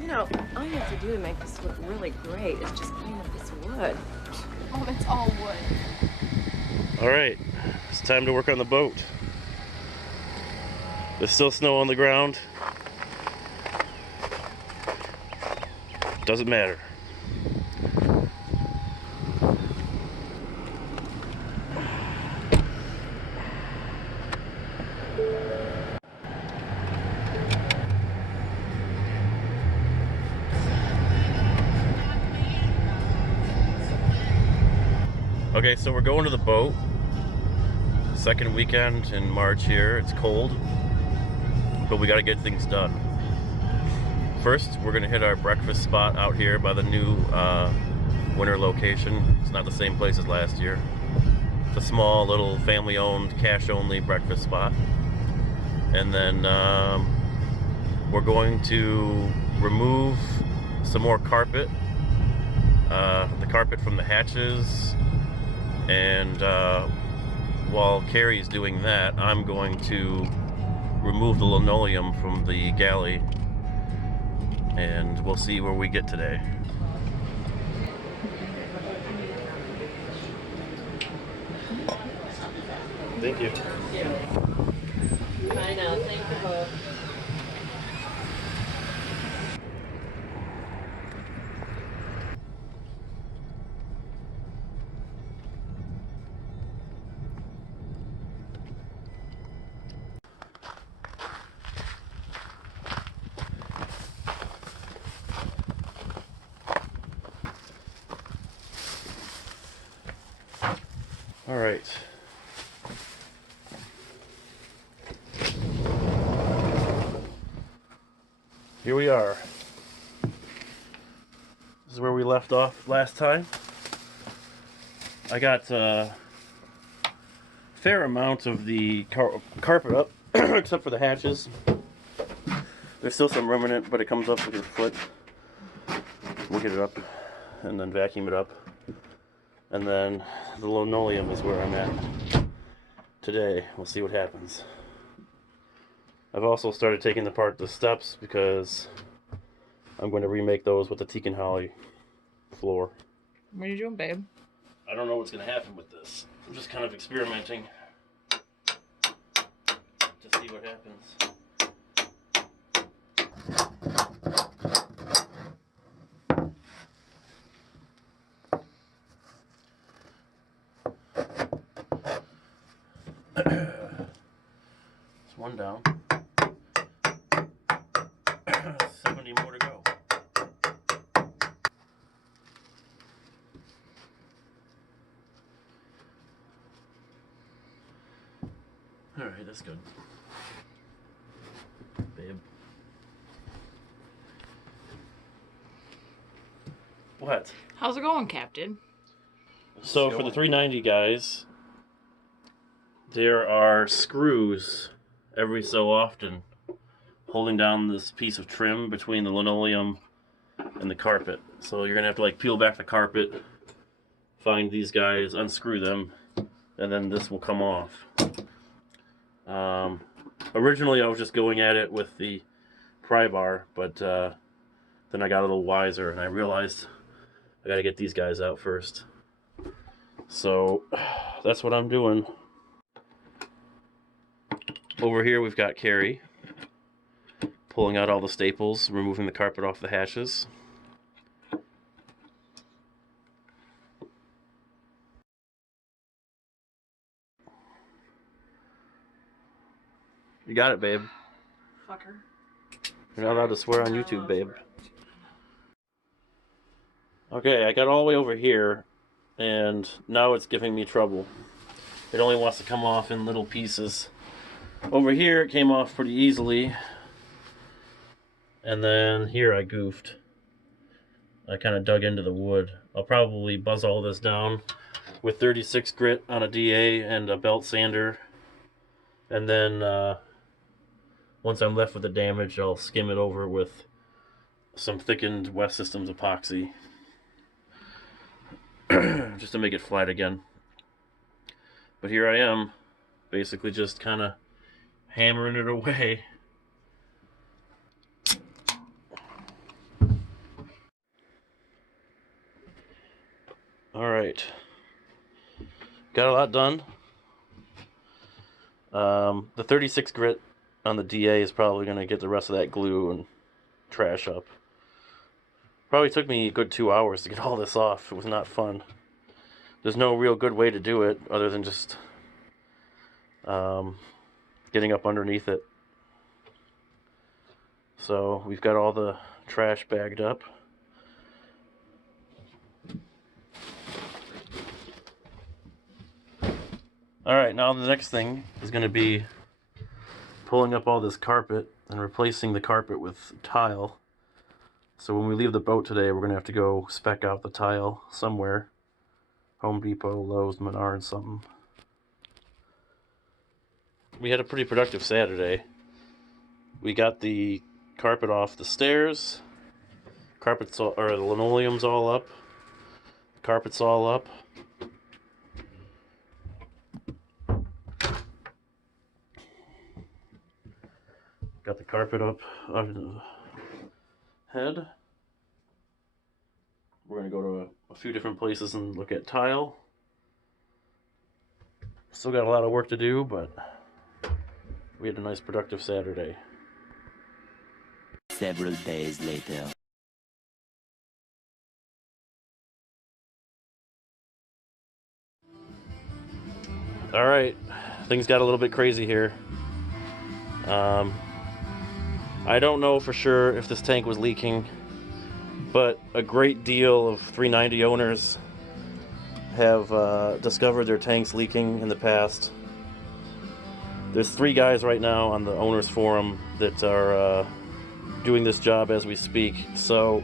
You know, all you have to do to make this look really great is just clean up this wood. Oh, it's all wood. All right, it's time to work on the boat. There's still snow on the ground. Doesn't matter. Okay, so we're going to the boat. Second weekend in March here. It's cold, but we got to get things done. First, we're going to hit our breakfast spot out here by the new winter location. It's not the same place as last year. It's a small little family-owned, cash-only breakfast spot. And then we're going to remove some more carpet. The carpet from the hatches. And while Carrie's doing that, I'm going to remove the linoleum from the galley, and we'll see where we get today. Thank you. I know, thank you both. All right. Here we are. This is where we left off last time. I got a fair amount of the carpet up, except for the hatches. There's still some remnant, but it comes up with your foot. We'll get it up and then vacuum it up. And then the linoleum is where I'm at today. We'll see what happens. I've also started taking apart the steps because I'm going to remake those with the teak and holly floor. What are you doing, babe? I don't know what's going to happen with this. I'm just kind of experimenting to see what happens. It's one down. 70 more to go. Alright, that's good. Babe. What? How's it going, Captain? So for the 390 guys, there are screws every so often holding down this piece of trim between the linoleum and the carpet. So you're gonna have to like peel back the carpet, find these guys, unscrew them, and then this will come off. Originally I was just going at it with the pry bar, but then I got a little wiser and I realized I gotta get these guys out first. So that's what I'm doing. Over here we've got Carrie pulling out all the staples, removing the carpet off the hatches. You got it, babe. Fucker. You're not allowed to swear on YouTube, babe. Okay, I got all the way over here, and now it's giving me trouble. It only wants to come off in little pieces. Over here, it came off pretty easily. And then here I goofed. I kind of dug into the wood. I'll probably buzz all this down with 36 grit on a DA and a belt sander. And then once I'm left with the damage, I'll skim it over with some thickened West Systems epoxy. Just to make it flat again. But here I am, basically just kind of hammering it away. Alright. Got a lot done. The 36 grit on the DA is probably going to get the rest of that glue and trash up. Probably took me a good 2 hours to get all this off. It was not fun. There's no real good way to do it other than just getting up underneath it. So we've got all the trash bagged up. Alright, now the next thing is going to be pulling up all this carpet and replacing the carpet with tile. So when we leave the boat today, we're going to have to go spec out the tile somewhere. Home Depot, Lowe's, Menards, something. We had a pretty productive Saturday. We got the carpet off the stairs. Carpet's all, or the linoleum's all up. The carpet's all up. Got the carpet up under the head. We're going to go to a few different places and look at tile. Still got a lot of work to do, but we had a nice productive Saturday. Several days later. Alright, things got a little bit crazy here. I don't know for sure if this tank was leaking, but a great deal of 390 owners have discovered their tanks leaking in the past. There's 3 guys right now on the owners forum that are doing this job as we speak. So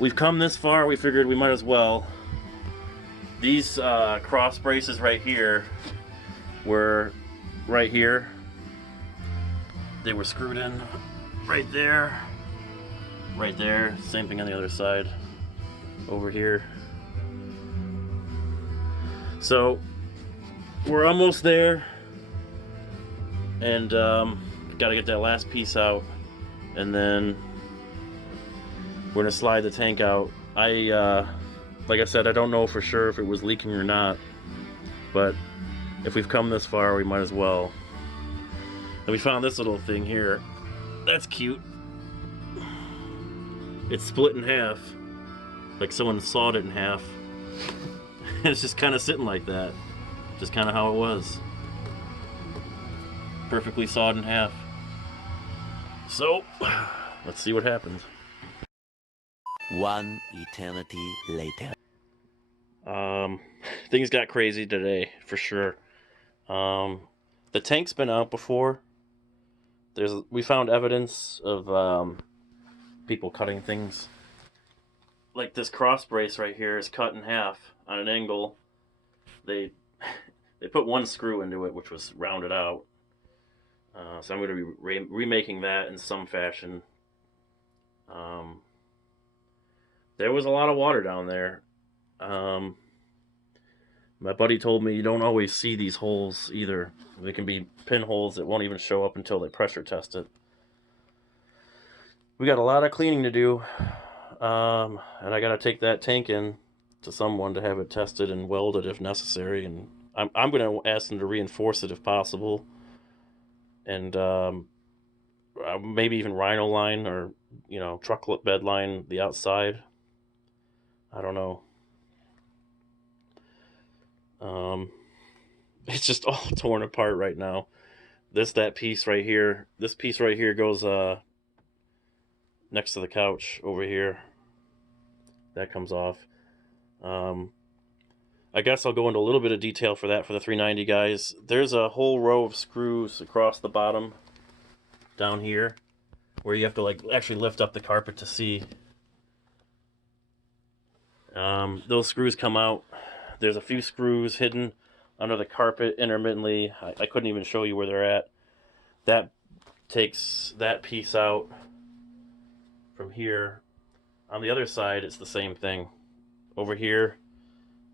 we've come this far, we figured we might as well. These cross braces right here were right here. They were screwed in right there, right there. Same thing on the other side, over here. So we're almost there, and got to get that last piece out, and then we're gonna slide the tank out. Like I said, I don't know for sure if it was leaking or not, but if we've come this far, we might as well. And we found this little thing here. That's cute. It's split in half, like someone sawed it in half. It's just kind of sitting like that. Just kind of how it was. Perfectly sawed in half. So, let's see what happens. One eternity later. Things got crazy today, for sure. The tank's been out before. We found evidence of people cutting things. Like this cross brace right here is cut in half on an angle. They put one screw into it, which was rounded out. So I'm going to be remaking that in some fashion. There was a lot of water down there. My buddy told me you don't always see these holes either. They can be pinholes that won't even show up until they pressure test it. We got a lot of cleaning to do, and I got to take that tank in to someone to have it tested and welded if necessary. And I'm going to ask them to reinforce it if possible, and maybe even rhino line or truck bed line the outside. I don't know. It's just all torn apart right now. That piece right here. This piece right here goes next to the couch over here. That comes off. I guess I'll go into a little bit of detail for that for the 390 guys. There's a whole row of screws across the bottom down here where you have to actually lift up the carpet to see. Those screws come out. There's a few screws hidden under the carpet intermittently. I couldn't even show you where they're at. That takes that piece out from here. On the other side, it's the same thing. Over here,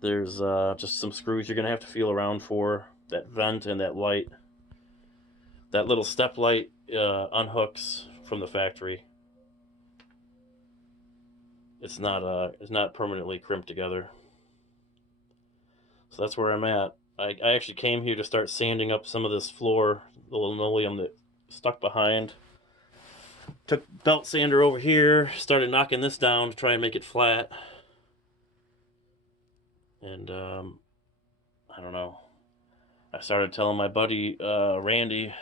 there's just some screws you're going to have to feel around for. That vent and that light. That little step light unhooks from the factory. it's not permanently crimped together. So that's where I'm at. I actually came here to start sanding up some of this floor, the linoleum that stuck behind. Took belt sander over here, started knocking this down to try and make it flat. And I don't know. I started telling my buddy Randy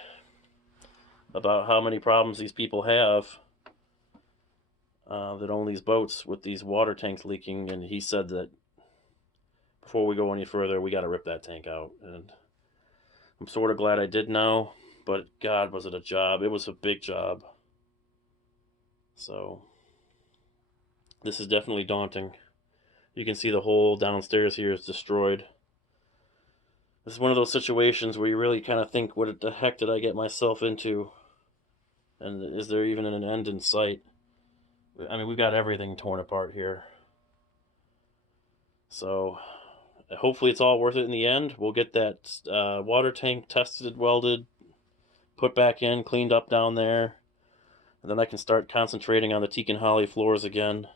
about how many problems these people have that own these boats with these water tanks leaking, and he said that before we go any further, we got to rip that tank out. And I'm sort of glad I did now, but God, was it a job. It was a big job. So this is definitely daunting. You can see the whole downstairs here is destroyed. This is one of those situations where you really kind of think, what the heck did I get myself into? And is there even an end in sight? I mean, we've got everything torn apart here. So hopefully it's all worth it in the end. We'll get that water tank tested, welded, put back in, cleaned up down there. And then I can start concentrating on the teak and holly floors again.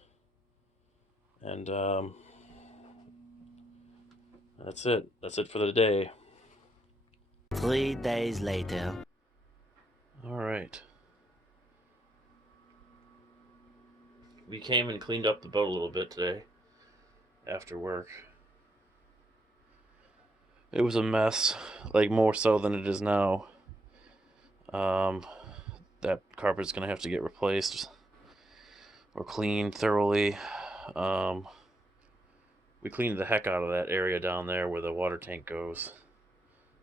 And that's it. That's it for the day. 3 days later. All right. We came and cleaned up the boat a little bit today after work. It was a mess, like more so than it is now. That carpet's gonna have to get replaced or cleaned thoroughly. We cleaned the heck out of that area down there where the water tank goes.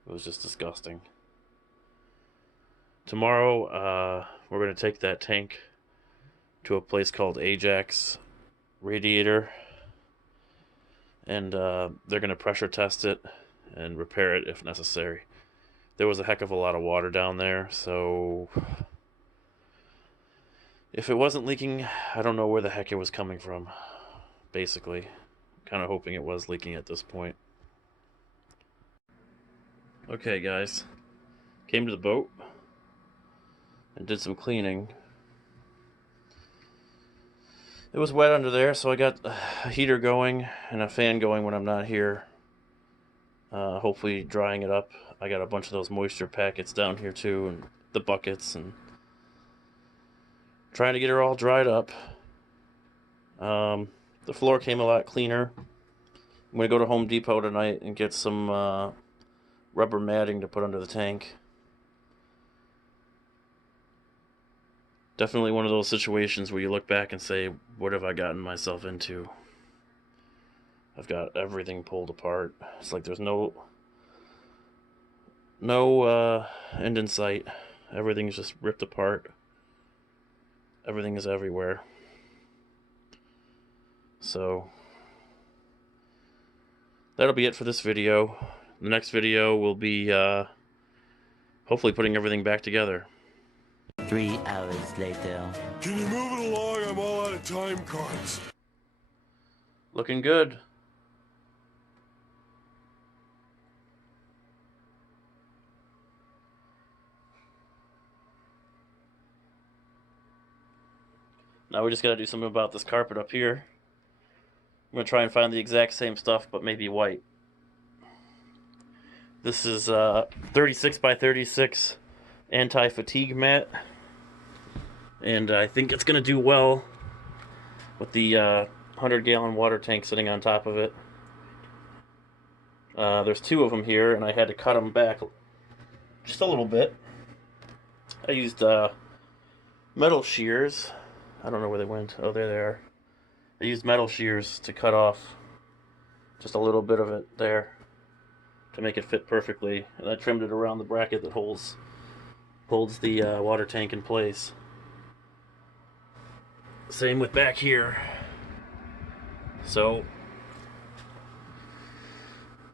It was just disgusting. Tomorrow, we're gonna take that tank to a place called Ajax Radiator, and they're going to pressure test it and repair it if necessary. There was a heck of a lot of water down there, so if it wasn't leaking, I don't know where the heck it was coming from, basically. Kind of hoping it was leaking at this point. Okay, guys. Came to the boat and did some cleaning. It was wet under there, so I got a heater going and a fan going when I'm not here. Hopefully drying it up. I got a bunch of those moisture packets down here too, and the buckets, and trying to get her all dried up. The floor came a lot cleaner. I'm going to go to Home Depot tonight and get some rubber matting to put under the tank. Definitely one of those situations where you look back and say, what have I gotten myself into? I've got everything pulled apart. It's like there's no end in sight. Everything's just ripped apart. Everything is everywhere. So that'll be it for this video. The next video will be hopefully putting everything back together. 3 hours later. Can you move it along? I'm all out of time cards. Looking good. Now we just gotta do something about this carpet up here. I'm gonna try and find the exact same stuff, but maybe white. This is 36 by 36 anti-fatigue mat, and I think it's gonna do well with the 100-gallon water tank sitting on top of it. There's 2 of them here, and I had to cut them back just a little bit. I used metal shears. I don't know where they went. Oh, there they are. I used metal shears to cut off just a little bit of it there to make it fit perfectly, and I trimmed it around the bracket that holds the water tank in place. Same with back here. So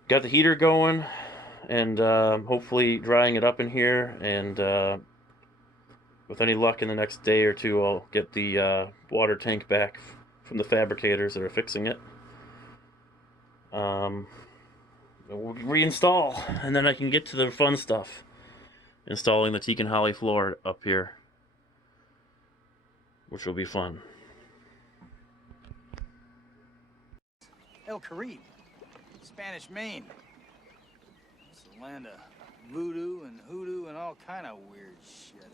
got the heater going, and hopefully drying it up in here, and with any luck in the next day or 2 I'll get the water tank back from the fabricators that are fixing it. We'll reinstall, and then I can get to the fun stuff. Installing the teak and holly floor up here, which will be fun. El Caribe, Spanish Main. It's the land of voodoo and hoodoo and all kind of weird shit.